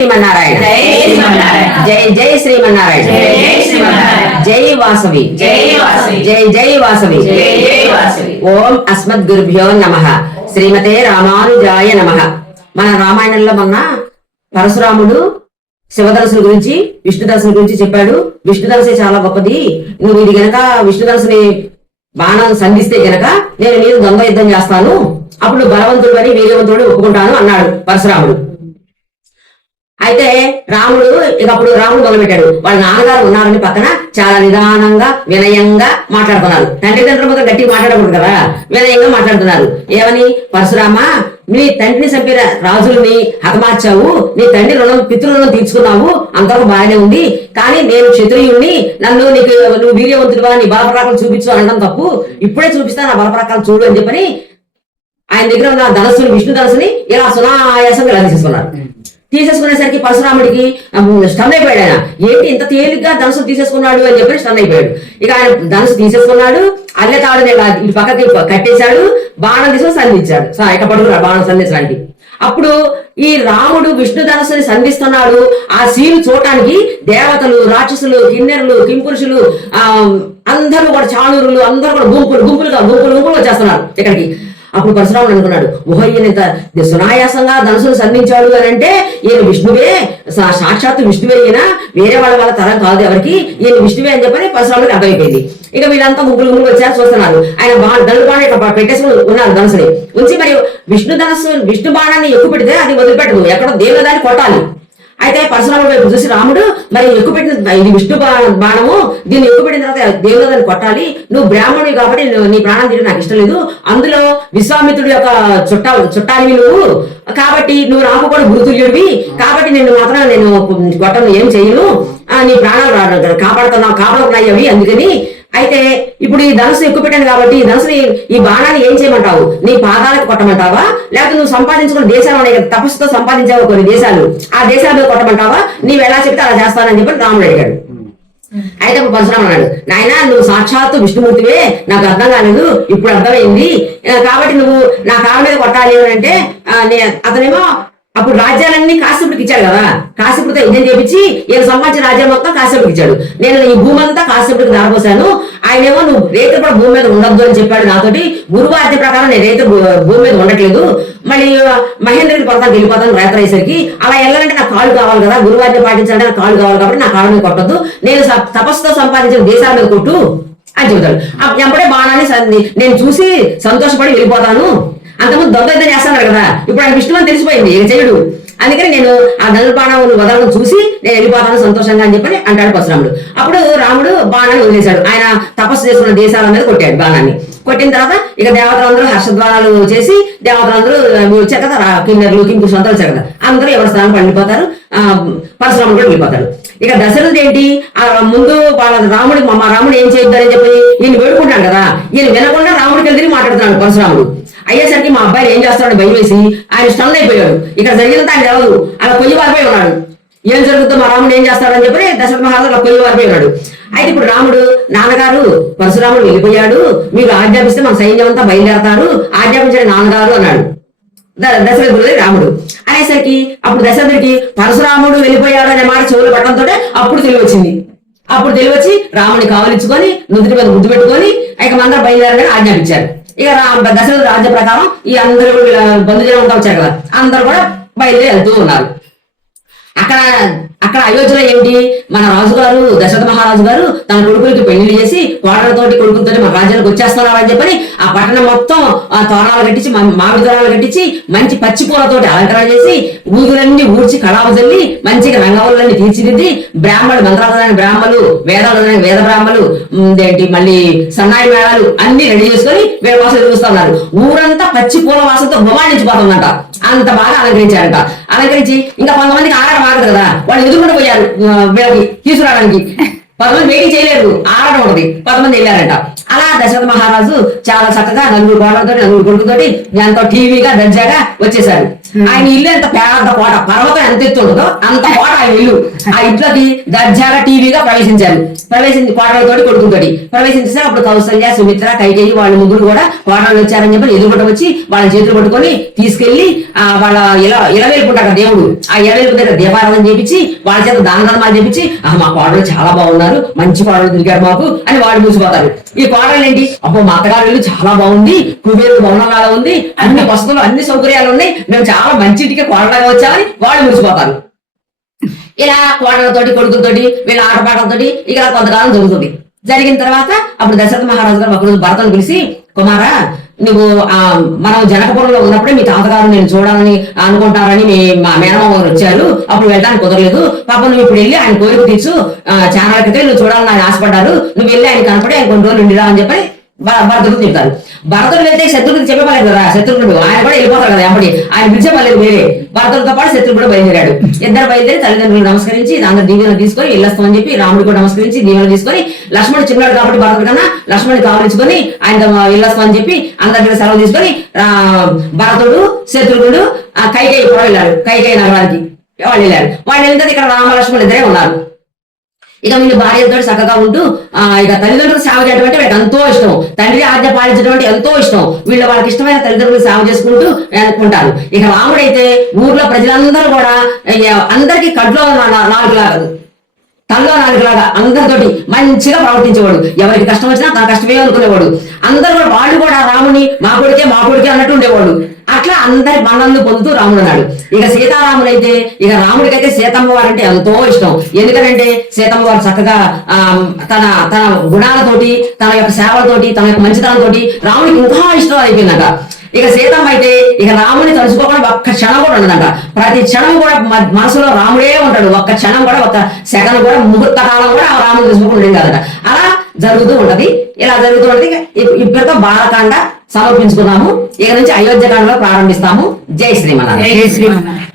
శ్రీమన్నారాయణ జై జై శ్రీమన్నారాయణ జై వాసవి జై జై వాసవి ఓం అస్మద్ గురుభ్యో నమః శ్రీమతే రామానుజాయ నమః. మన రామాయణంలో మొన్న పరశురాముడు శివధనుసుల గురించి విష్ణుధనుసుల గురించి చెప్పాడు. విష్ణుధనుసే చాలా గొప్పది, నువ్వు ఇది గనక విష్ణుధనుసుని బాణం సంధిస్తే గనక నేను నీరు ద్వంద్వ యుద్ధం చేస్తాను, అప్పుడు బలవంతుడు అని వీర్యవంతుడు ఒప్పుకుంటాను అన్నాడు పరశురాముడు. అయితే రాముడు అప్పుడు రాముడు మొదలుపెట్టాడు. వాళ్ళ నాన్నగారు ఉన్నారని పక్కన చాలా నిదానంగా వినయంగా మాట్లాడుతున్నారు. తండ్రిదండ్రుల మొదలు గట్టిగా మాట్లాడకూడదు కదా, వినయంగా మాట్లాడుతున్నారు. ఏమని? పరశురామ, నీ తండ్రిని చంపిన రాజుల్ని హతమార్చావు, నీ తండ్రి పితృరుణం తీర్చుకున్నావు, అంతవరకు బాగానే ఉంది. కానీ నేను క్షత్రియుణ్ణి, నువ్వు వీర్యవంతుడుగా నీ బలపరాకాలు చూపించు అనడం తప్పు. ఇప్పుడే చూపిస్తా నా బలపరాకాలు చూడు అని చెప్పని ఆయన దగ్గర ఉన్న ధనస్సుని, విష్ణు ధనస్సుని ఇలా సునాయాసంగా ఇలా తీసేసుకునేసరికి పరశురాముడికి స్టన్ అయిపోయాడు. ఆయన ఏంటి ఇంత తేలిగ్గా ధనుసు తీసేసుకున్నాడు అని చెప్పి స్టన్ అయిపోయాడు. ఇక ఆయన ధనుసు తీసేసుకున్నాడు, అల్లె తాడుని ఇటు పక్కకి కట్టేశాడు, బాణం తీసుకొని సంధించాడు. ఇక పడుకున్నాడు బాణం సంధించడానికి. అప్పుడు ఈ రాముడు విష్ణు ధనుసుని సంధిస్తున్నాడు. ఆ సీను చూడటానికి దేవతలు, రాక్షసులు, కిన్నెరులు, కింపురుషులు, అందరూ కూడా చాణూరులు అందరూ కూడా గుంపులు వచ్చేస్తున్నారు ఇక్కడికి. అప్పుడు పరశురాముడు అనుకున్నాడు, ఓహో ఈయన ఇంత సునాయాసంగా ధనుసును సంధించాడు అని అంటే ఈయన విష్ణువే, సాక్షాత్తు విష్ణువే, ఈయన వేరే వాళ్ళ తరం కాదు ఎవరికి, ఈయన విష్ణువే అని చెప్పని పరశురాముడికి అర్థమైపోయింది. ఇక వీళ్ళంతా ముగ్గురు వచ్చారు చూస్తున్నారు. ఆయన ధనుడు బాణం ఇట్లా పెట్టేసుకుని ఉన్నారు ధనుసుని ఉంచి. మరి విష్ణు బాణాన్ని ఎక్కువ పెడితే అది వదిలిపెట్టదు, ఎక్కడో దేవుని దాన్ని కొట్టాలి. అయితే పరశురాముడు వైపు చూసి రాముడు, మరి ఎక్కువ పెట్టిన ఇది విష్ణు బాణము, దీన్ని ఎక్కువ పెట్టిన తర్వాత దేవుడు దాన్ని కొట్టాలి, నువ్వు బ్రాహ్మణుడు కాబట్టి నీ ప్రాణం తీయడం నాకు ఇష్టం లేదు, అందులో విశ్వామిత్రుడి యొక్క చుట్టాలివి నువ్వు, కాబట్టి నువ్వు నాకు కూడా గురుతుల్యుడివి, కాబట్టి నేను మాత్రం నేను కొట్టను, ఏం చేయను, నీ ప్రాణాలు కాపాడుతున్నాయి అవి, అందుకని. అయితే ఇప్పుడు ఈ ధనుసు ఎక్కువ పెట్టాను కాబట్టి ఈ ధనుసుని, ఈ బాణాన్ని ఏం చేయమంటావు? నీ పాదాలకు కొట్టమంటావా, లేకపోతే నువ్వు సంపాదించుకున్న దేశాలు ఉన్నాయి కదా, తపస్సుతో సంపాదించావు కొన్ని దేశాలు, ఆ దేశాల మీద కొట్టమంటావా? నీవు ఎలా చెప్తే అలా చేస్తానని చెప్పి రాముడు అడిగాడు. అయితే అప్పుడు పరశురాముడు అన్నాడు, నాయన నువ్వు సాక్షాత్తు విష్ణుమూర్తివే, నాకు అర్థం కాలేదు, ఇప్పుడు అర్థమైంది, కాబట్టి నువ్వు నా కాళ్ళ మీద కొట్టాలి అని అంటే అతనేమో అప్పుడు రాజ్యాలన్నీ కాశ్యపుడికి ఇచ్చాడు కదా, కాశ్యపుడితో యుద్ధం చేపించి ఈయన సంపాదించిన రాజ్యం మొత్తం కాశ్యపుడికి ఇచ్చాడు. నేను ఈ భూమి అంతా కాశ్యపుడికి దారిపోసాను. ఆయనేమో నువ్వు రైతు కూడా భూమి మీద ఉండద్దు అని చెప్పాడు నాతోటి. గురువు ఆజ్ఞ ప్రకారం నేను రైతు భూమి మీద ఉండట్లేదు, మళ్ళీ మహేంద్రుడి పర్వతానికి వెళ్ళిపోతాను రాత్రి అయ్యేసరికి. అలా వెళ్ళాలంటే నాకు కాళ్ళు కావాలి కదా, గురువు ఆజ్ఞ పాటించాలంటే నాకు కాళ్ళు కావాలి, కాబట్టి నా కాళ్ళ మీద కొట్టద్దు, నేను తపస్సుతో సంపాదించిన దేశాల మీద కొట్టు అని చెబుతాడు. ఎప్పుడే బాణాన్ని నేను చూసి సంతోషపడి వెళ్ళిపోతాను, అంతకుముందు దొంగ చేస్తాను కదా, ఇప్పుడు ఆయన విష్ణువు అని తెలిసిపోయింది, ఇక చెడు, అందుకని నేను ఆ ధనుర్బాణం వదలను చూసి నేను వెళ్ళిపోతాను సంతోషంగా అని చెప్పని అంటాడు పరశురాముడు. అప్పుడు రాముడు బాణాన్ని వదిలేశాడు. ఆయన తపస్సు చేసుకున్న దేశాల మీద కొట్టాడు బాణాన్ని. కొట్టిన తర్వాత ఇక దేవతలందరూ హర్షద్వారాలు చేసి, దేవతలందరూ వచ్చారు కదా, కిన్నెర్లు కింపురుషులు అందరూ వచ్చారు కదా, అందరూ ఎవరి స్థానం వెళ్ళిపోతారు, పరశురాముడు కూడా వెళ్ళిపోతాడు. ఇక దశరథుడు ఏంటి, ఆ ముందు వాళ్ళ మా రాముడు ఏం చేయొద్దని చెప్పి ఈయన వేడుకుంటాడు కదా, ఈయన వినకుండా రాముడికి వెళ్ళి మాట్లాడుతున్నాడు పరశురాముడు. అయ్యేసరికి మా అబ్బాయి ఏం చేస్తాడు భయం వేసి ఆయన స్టన్ అయిపోయాడు. ఇక్కడ జరిగినంత ఆయన తెలదు, అలా కొయ్యి వారిపోయి ఉన్నాడు. ఏం జరుగుతుందో మా రాముడు ఏం చేస్తాడని చెప్పి దశరథ మహారాజు అలా కొయ్యి వారిపోయి ఉన్నాడు. అయితే ఇప్పుడు రాముడు, నాన్నగారు పరశురాముడు వెళ్ళిపోయాడు, మీరు ఆజ్ఞాపిస్తే మన సైన్యం అంతా బయలుదేరతారు, ఆజ్ఞాపించండి నాన్నగారు అన్నాడు దశరథుడు రాముడు. అనేసరికి అప్పుడు దశరథుడికి పరశురాముడు వెళ్ళిపోయాడు అనే మాట చెవులు పట్టడంతో అప్పుడు తెలివచ్చింది. అప్పుడు తెలివచ్చి రాముడిని కావలించుకొని నుదుటి మీద ముద్దు పెట్టుకొని ఇక మందరూ బయలుదేరని ఆజ్ఞాపించారు. ఇక దశరథుడు రాజ్య ప్రకారం ఈ అందరూ బంధుజనం అంతా వచ్చారు కదా, అందరూ కూడా బయలుదేరి వెళ్తూ ఉన్నారు. అక్కడ అయోధ్యలో ఏంటి, మన రాజుగారు దశరథ మహారాజు గారు తన కొడుకులకి పెళ్లి చేసి కోడలతోటి కొడుకులతోటి మన రాజ్యానికి వచ్చేస్తున్నారు అని చెప్పని ఆ పట్టణం మొత్తం తోరణాలు కట్టించి, మామిడి తోరణాలు కట్టించి, మంచి పచ్చి పూలతోటి అలంకరణ చేసి, ఊదులన్నీ ఊడ్చి కళాపు చల్లి మంచిగా రంగవల్లని తీర్చిదిద్ది, బ్రాహ్మణులు మంత్రాలు బ్రాహ్మణులు, వేదాలు వేద బ్రాహ్మణులు ఏంటి మళ్ళీ సన్నాయి మేళాలు అన్ని రెడీ చేసుకొని వీళ్ళ వాసన చూస్తా ఉన్నారు. ఊరంతా పచ్చి పూల వాసనతో గుమానించిపోతుందంట, అంత బాగా అలంకరించారంట. అలంకరించి ఇంకా కొంతమందికి ఆరాటం ఆగదు కదా, వాళ్ళు ఎదుర్కొంటూ పోయారు వీళ్ళకి తీసుకురావడానికి. 10 వెయిటింగ్ చేయలేరు, ఆడడం ఉంటది, 10 వెళ్ళారంట. అలా దశరథ మహారాజు చాలా చక్కగా 4 కోడలతో 4 కొడుకుతోటి ఎంతో టీవీగా దర్జాగా వచ్చేసారు. ఆయన ఇల్లు ఎంత పెద్ద కోట, పర్వతం ఎంత ఎత్తు ఉంటుందో అంత కోట ఆయన ఇల్లు. ఆ ఇంట్లోకి దర్జాగా టీవీగా ప్రవేశించారు. ప్రవేశించి కోడలతోటి కొడుకుతోటి ప్రవేశించేసారు. అప్పుడు కౌసల్య, సుమిత్ర, కైకేయి వాళ్ళు ముగ్గురు కూడా కోడలు వచ్చారని చెప్పి ఎదురుగొట్ట వచ్చి వాళ్ళ చేతులు పట్టుకొని తీసుకెళ్లి వాళ్ళ ఇలవేలుకుంటారు దేవుడు, ఆ ఇలవేలుపు దగ్గర దీపారాధన చేపించి వాళ్ళ చేత దాన ధర్మాలు చేపించి మా కోడలు చాలా బాగున్నారు, మంచి కోడలు దొరికారు మాకు అని వాళ్ళు మూసిపోతారు. ఈ కోడలు ఏంటి, అబ్బో మా అత్తగారు ఇల్లు చాలా బాగుంది, కుబేరు భవనం లాగా ఉంది, అన్ని వసతులు అన్ని సౌకర్యాలు ఉన్నాయి, మేము చాలా మంచి ఇంటికి కోడలాగా వచ్చామని వాళ్ళు మురిసిపోతారు. ఇలా కోడలతోటి కొడుకులతోటి వీళ్ళ ఆటపాటలతోటి ఇక కొంతకాలం జరుగుతుంది. జరిగిన తర్వాత అప్పుడు దశరథ మహారాజు గారు ఒకరోజు భరతను పిలిచి, కుమారా నువ్వు మనం జనకపురంలో ఉన్నప్పుడే మీ తాతగారు నేను చూడాలని అనుకుంటారని మా మేనమామ గారు వచ్చారు, అప్పుడు వెళ్ళడానికి కుదరలేదు. పాపం నువ్వు ఇప్పుడు వెళ్ళి ఆయన కోరిక తీర్చు, చాలా క్రితం నువ్వు చూడాలని ఆయన ఆశపడ్డారు, నువ్వు వెళ్ళి ఆయన కనపడి ఆయన కొన్ని రోజులు ఉండిరా అని చెప్పి భరతుడు చెప్తారు. భరతుడు వెళ్తే శత్రుడికి చెప్పలేదు కదా, శత్రుఘ్నుడు ఆయన కూడా వెళ్ళిపోతారు కదా ఎప్పటి, ఆయన పిలిచేపలేదు వేరే. భరతుడితో పాటు శత్రుడు కూడా బయలుదేరాడు. ఇద్దరు బయలుదేరి తల్లిదండ్రులు నమస్కరించి అందరు దీవెనలు తీసుకొని వెళ్ళొస్తామని చెప్పి రాముడు కూడా నమస్కరించి దీవెనలు తీసుకొని, లక్ష్మణుడు చిన్నాడు కాబట్టి భరతుడు కన్నా లక్ష్మణుని కావలించుకొని ఆయన వెళ్ళొస్తామని చెప్పి అందరి దగ్గర సెలవు తీసుకొని భరతుడు, శత్రుఘ్నుడు కైకేయి కూడా వెళ్ళారు. కైకేయి నగరానికి వాళ్ళు వెళ్ళారు. వాళ్ళు వెళ్తే ఇక్కడ రామ లక్ష్మణుడు ఇద్దరే ఉన్నారు. ఇక వీళ్ళు భార్యలతో చక్కగా ఉంటూ ఇక తల్లిదండ్రులకు సేవ చేయడం అంటే వీళ్ళకి ఎంతో ఇష్టం, తండ్రి ఆజ్ఞ పాలించడం అంటే ఎంతో ఇష్టం. వీళ్ళు వాళ్ళకి ఇష్టమైన తల్లిదండ్రులకు సేవ చేసుకుంటూ అనుకుంటారు. ఇక రాముడైతే ఊర్లో ప్రజలందరూ కూడా అందరికీ కడ్లో 4 లాగా తల్లో 4 లాగా అందరితోటి మంచిగా ప్రవర్తించేవాడు. ఎవరికి కష్టం వచ్చినా తన కష్టమే అనుకునేవాడు. అందరూ కూడా వాళ్ళు కూడా రాముని మా కొడుకే అన్నట్టు ఉండేవాడు. అట్లా అందరి మన్నలను పొందుతూ రాముడు అన్నాడు. ఇక సీతారాముడైతే ఇక రాముడికైతే సీతమ్మ వారంటే ఎంతో ఇష్టం. ఎందుకంటే సీతమ్మ వారు చక్కగా తన తన గుణాలతోటి, తన యొక్క సేవలతోటి, తన యొక్క మంచితనంతోటి రాముడికి ఇంకా ఇష్టం అయిపోయిందట. ఇక సీతమ్మ అయితే ఇక రాముడిని తలుచుకోకుండా ఒక్క క్షణం కూడా ఉండదంట. ప్రతి క్షణం కూడా మనసులో రాముడే ఉంటాడు. ఒక్క క్షణం కూడా, ఒక్క సెకండ్ కూడా, ముహూర్త కాలం కూడా ఆ రాముడు తెలుసుకోకుండా ఉండేది కదట. అలా జరుగుతూ ఉంటది. ఇలా జరుగుతూ ఉంటది. ఇప్పటితో బాలకాండ సమర్పించుకున్నాము. ఇక నుంచి అయోధ్యకాండలో ప్రారంభిస్తాము. జై శ్రీమన్నారాయణ.